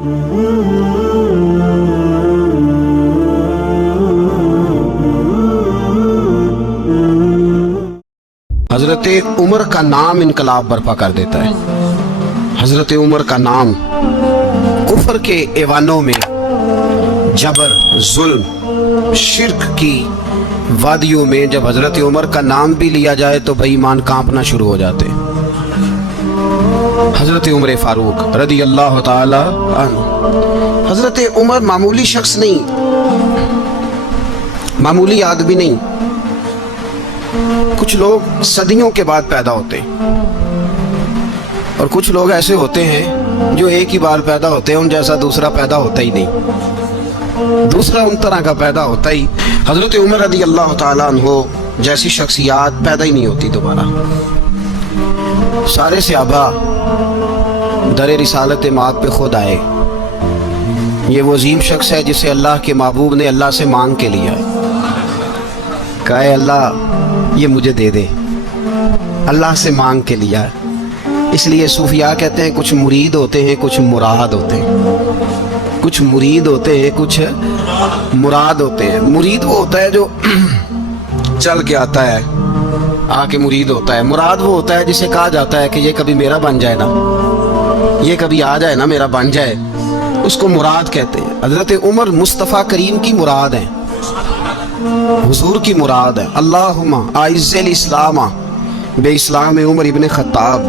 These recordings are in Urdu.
حضرت عمر کا نام انقلاب برپا کر دیتا ہے۔ حضرت عمر کا نام کفر کے ایوانوں میں جبر، ظلم، شرک کی وادیوں میں جب حضرت عمر کا نام بھی لیا جائے تو بھائی ایمان کانپنا شروع ہو جاتے۔ حضرت عمر فاروق رضی اللہ تعالی عنہ، حضرت عمر معمولی شخص نہیں، معمولی آدمی نہیں۔ کچھ لوگ صدیوں کے بعد پیدا ہوتے ہیں اور کچھ لوگ ایسے ہوتے ہیں جو ایک ہی بار پیدا ہوتے ہیں، ان جیسا دوسرا پیدا ہوتا ہی نہیں، دوسرا ان طرح کا پیدا ہوتا ہی۔ حضرت عمر رضی اللہ تعالیٰ عنہ جیسی شخصیات پیدا ہی نہیں ہوتی دوبارہ۔ سارے صحابہ در رسالت مآب پہ خود آئے۔ یہ وہ عظیم شخص ہے جسے اللہ کے محبوب نے اللہ سے مانگ کے لیا ہے، کہا اے اللہ یہ مجھے دے دے، اللہ سے مانگ کے لیا ہے۔ اس لیے صوفیاء کہتے ہیں کچھ مرید ہوتے ہیں کچھ مراد ہوتے ہیں، کچھ مرید ہوتے ہیں کچھ مراد ہوتے ہیں۔ مرید وہ ہوتا ہے جو چل کے آتا ہے، آ کے مرید ہوتا ہے۔ مراد وہ ہوتا ہے جسے کہا جاتا ہے کہ یہ کبھی میرا بن جائے نا، یہ کبھی آ جائے نا، میرا بن جائے، اس کو مراد کہتے ہیں۔ حضرت عمر مصطفیٰ کریم کی مراد ہیں، حضور کی مراد ہے۔ اللہم اعز الاسلام بے اسلام عمر ابن خطاب،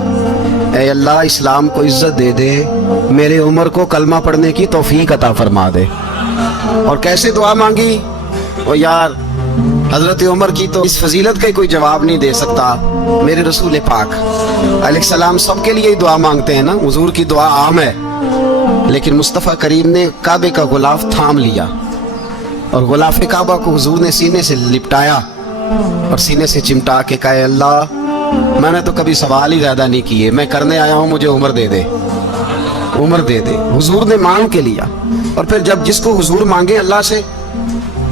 اے اللہ اسلام کو عزت دے دے، میرے عمر کو کلمہ پڑھنے کی توفیق عطا فرما دے۔ اور کیسے دعا مانگی؟ او یار حضرت عمر کی تو اس فضیلت کا کوئی جواب نہیں دے سکتا، میرے رسول پاک علیہ السلام سب کے لیے ہی دعا مانگتے ہیں نا، حضور کی دعا عام ہے، لیکن مصطفیٰ کریم نے کعبے کا غلاف تھام لیا اور غلاف کعبہ کو حضور نے سینے سے لپٹایا اور سینے سے چمٹا کے کہا اللہ میں نے تو کبھی سوال ہی زیادہ نہیں کیے، میں کرنے آیا ہوں، مجھے عمر دے دے، عمر دے دے۔ حضور نے مانگ کے لیا۔ اور پھر جب جس کو حضور مانگے اللہ سے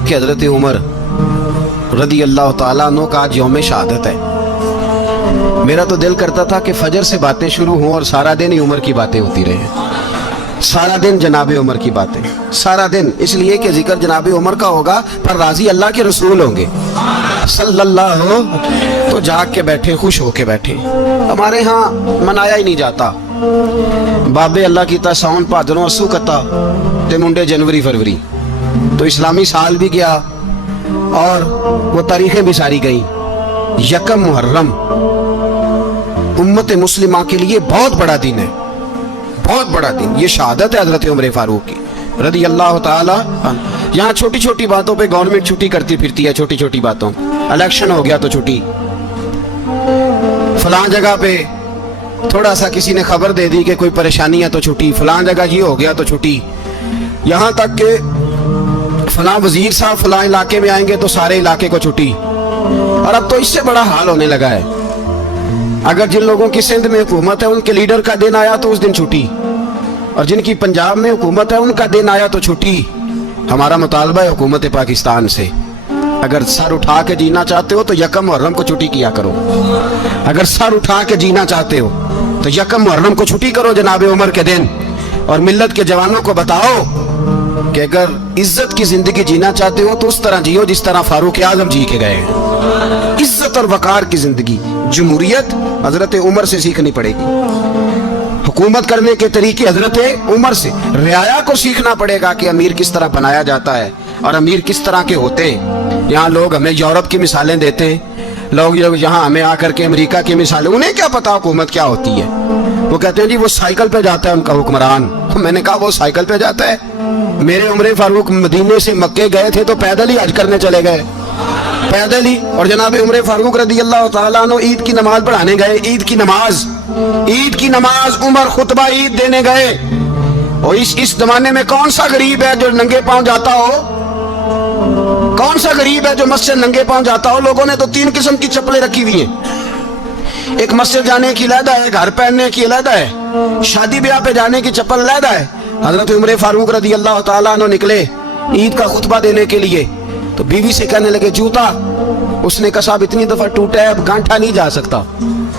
کہ حضرت عمر رضی اللہ تعالیٰ عنہ کا آج یوم شہادت ہے، میرا تو دل کرتا تھا کہ فجر سے باتیں شروع ہوں اور سارا دن ہی عمر کی باتیں ہوتی رہیں، سارا دن جناب عمر کی باتیں، سارا دن، اس لیے کہ ذکر جناب عمر کا ہوگا پر راضی اللہ کے رسول ہوں گے صلی اللہ ہو، تو جاگ کے بیٹھے، خوش ہو کے بیٹھے۔ ہمارے ہاں منایا ہی نہیں جاتا، بابے اللہ کی تا ساؤن پادروں اسو کتا تے منڈے جنوری فروری، تو اسلامی سال بھی گیا اور وہ تاریخیں بھی ساری گئیں۔ یکم محرم امت مسلمہ کے لیے بہت بڑا دن ہے، بہت بڑا دن، یہ شہادت ہے حضرت عمر فاروق کی رضی اللہ تعالی عنہ۔ یہاں چھوٹی چھوٹی باتوں پہ گورنمنٹ چھٹی کرتی پھرتی ہے، چھوٹی چھوٹی باتوں، الیکشن ہو گیا تو چھٹی، فلاں جگہ پہ تھوڑا سا کسی نے خبر دے دی کہ کوئی پریشانی ہے تو چھٹی، فلاں جگہ یہ ہو گیا تو چھٹی، یہاں تک کہ فلاں وزیر صاحب فلاں علاقے میں آئیں گے تو سارے علاقے کو چھٹی۔ اور اب تو اس سے بڑا حال ہونے لگا ہے، اگر جن لوگوں کی سندھ میں حکومت ہے ان کے لیڈر کا دن آیا تو اس دن چھٹی، اور جن کی پنجاب میں حکومت ہے ان کا دن آیا تو چھٹی۔ ہمارا مطالبہ ہے حکومت پاکستان سے، اگر سر اٹھا کے جینا چاہتے ہو تو یکم محرم کو چھٹی کیا کرو، اگر سر اٹھا کے جینا چاہتے ہو تو یکم محرم کو چھٹی کرو جناب عمر کے دن، اور ملت کے جوانوں کو بتاؤ کہ اگر عزت کی زندگی جینا چاہتے ہو تو اس طرح جیو جس طرح فاروق اعظم جی کے گئے ہیں، عزت اور وقار کی زندگی۔ جمہوریت حضرت عمر سے سیکھنی پڑے گی، حکومت کرنے کے طریقے حضرت عمر سے، رعایا کو سیکھنا پڑے گا کہ امیر کس طرح بنایا جاتا ہے اور امیر کس طرح کے ہوتے ہیں۔ یہاں لوگ ہمیں یورپ کی مثالیں دیتے ہیں، لوگ یہاں ہمیں آ کر کے امریکہ کی مثالیں، انہیں کیا پتا حکومت کیا ہوتی ہے، وہ کہتے ہیں جی وہ سائیکل پہ جاتا ہے ان کا حکمران۔ میں نے کہا وہ سائیکل پہ جاتا ہے؟ میرے عمر فاروق مدینے سے مکے گئے تھے تو پیدل ہی حج کرنے چلے گئے، پیدل ہی، اور جناب عمر فاروق رضی اللہ تعالیٰ عنہ عید کی نماز پڑھانے گئے، عید کی نماز عمر خطبہ عید دینے گئے۔ اور اس زمانے میں کون سا غریب ہے جو ننگے پاؤں جاتا ہو؟ کون سا غریب ہے جو مسجد ننگے پاؤں جاتا ہو؟ لوگوں نے تو 3 قسم کی چپلیں رکھی ہوئی ہیں، ایک مسجد جانے کی علیحدہ ہے، گھر پہننے کی علیحدہ ہے، شادی بیاہ پہ جانے کی چپل علیحدہ ہے۔ حضرت عمر فاروق رضی اللہ تعالیٰ عنہ نکلے عید کا خطبہ دینے کے لیے تو بیوی سے کہنے لگے جوتا، اس نے کہا صاحب اتنی دفعہ ٹوٹا ہے اب گانٹھا نہیں جا سکتا،